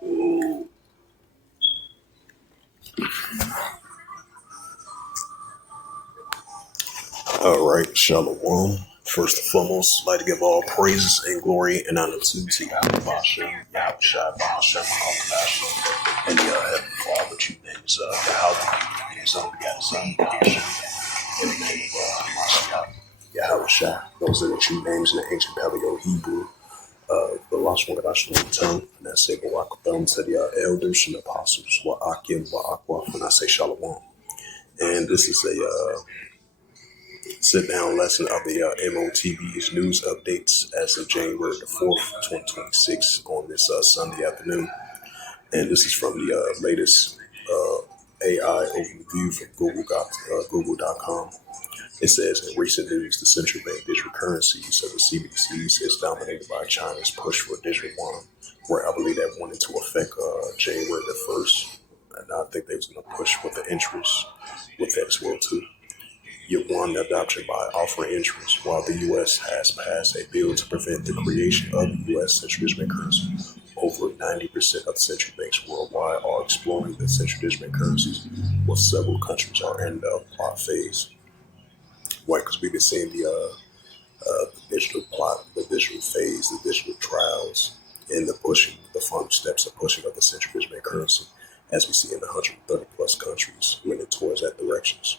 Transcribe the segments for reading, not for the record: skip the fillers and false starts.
All right, Shalom. First and foremost, I'd like to give all praises and glory and honor to Yahweh Bashem, Yahweh Shai Bashem, Hashem, and the Heavenly Father, true name is Yahweh, His own begotten Son, Hashem, in the name of Mashiach, Yahweh Shai. Those are the true names in the ancient Paleo Hebrew. The last one that I should tongue, and I say Barak to the elders and apostles, Wa'akim, Wa'akwa, when I say Shalom. And this is a sit-down lesson of the M.O.T.B's news updates as of January the 4th, 2026 on this Sunday afternoon. And this is from the latest AI overview from Google.com. It says, in recent news, the central bank digital currencies of the CBDCs is dominated by China's push for digital yuan, where I believe that went into effect January the 1st. And I think they was going to push with the interest with that as well, too. Yuan adoption by offering interest, while the U.S. has passed a bill to prevent the creation of the U.S. central digital currency. Over 90% of central banks worldwide are exploring the central digital currencies, while several countries are in the plot phase. Why? Because we've been seeing the digital plot, the digital phase, the digital trials, and the pushing, the final steps of pushing of the central digital currency, as we see in the 130 plus countries moving towards that directions.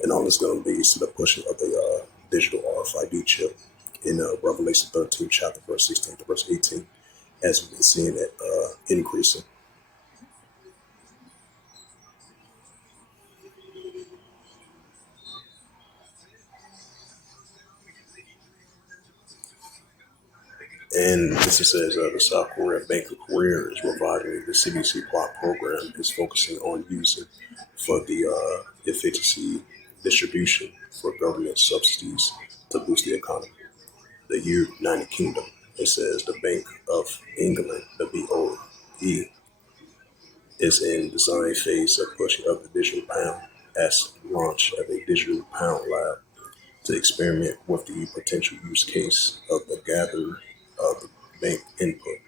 And all this going to lead to the pushing of the digital RFID chip in Revelation 13, chapter verse 16 to verse 18, as we've been seeing it increasing. And this says the South Korea Bank of Korea is reviving the CDC plot program is focusing on using for the efficiency distribution for government subsidies to boost the economy. The United Kingdom, it says the Bank of England, the BOE, is in design phase of pushing up the digital pound as launch of a digital pound lab to experiment with the potential use case of the gather of the bank input.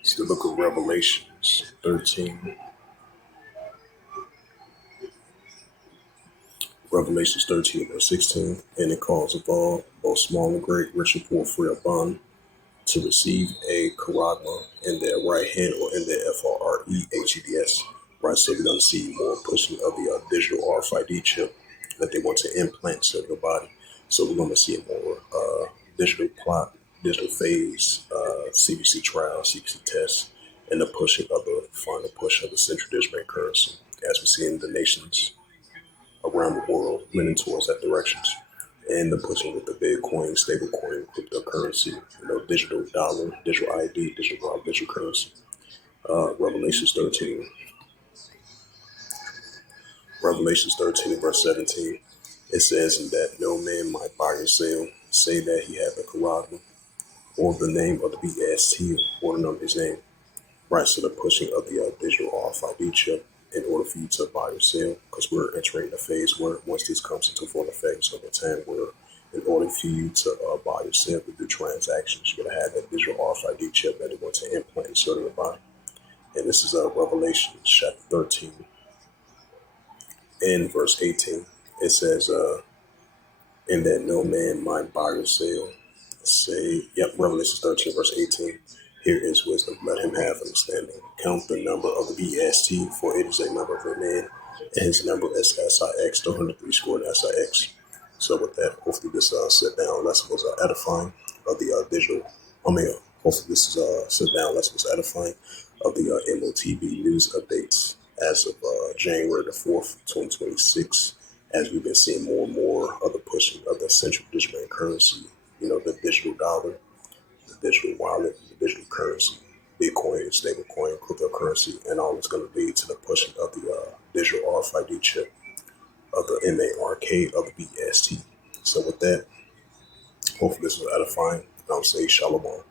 It's the book of Revelations 13. Revelations 13 verse 16, and it calls of all, both small and great, rich and poor, free or bond, to receive a charagma in their right hand or in their FREHEDS. Right, so we're going to see more pushing of the digital RFID chip that they want to implant to the body. So we're going to see more digital plot, digital phase, CBC trial, CBC tests, and the pushing of the final push of the central digital currency, as we see in the nations around the world leaning towards that directions. And the pushing with the Bitcoin, stablecoin, cryptocurrency, digital dollar, digital ID, digital currency. Revelations 13. Revelations 13 verse 17. It says that no man might buy or sell, say that he hath a charagma, or the name of the BST, or the number of his name. Right, so the pushing of the digital RFID chip in order for you to buy or sell, because we're entering a phase where once this comes into full effect, so the time where in order for you to buy or sell, to do transactions, you're going to have that digital RFID chip that they want to implant inside of your body. And this is Revelation chapter 13 and verse 18. It says, and that no man might buy or sell. Revelation 13 verse 18. Here is wisdom, let him have understanding. Count the number of the BST, for it is a number of a man, and his number is SIX, 203 squared SIX. So with that, hopefully this sit down lesson was edifying of the digital. Hopefully this is sit down lesson was edifying of the M.O.T.B news updates as of January the 4th, 2026, as we've been seeing more and more of the pushing of the central digital currency, the digital dollar, the digital wallet, the digital currency, Bitcoin, stablecoin, cryptocurrency, and all it's going to lead to the pushing of the digital RFID chip of the MARK of the BST. So with that, hopefully this was edifying. I'll say Shalom.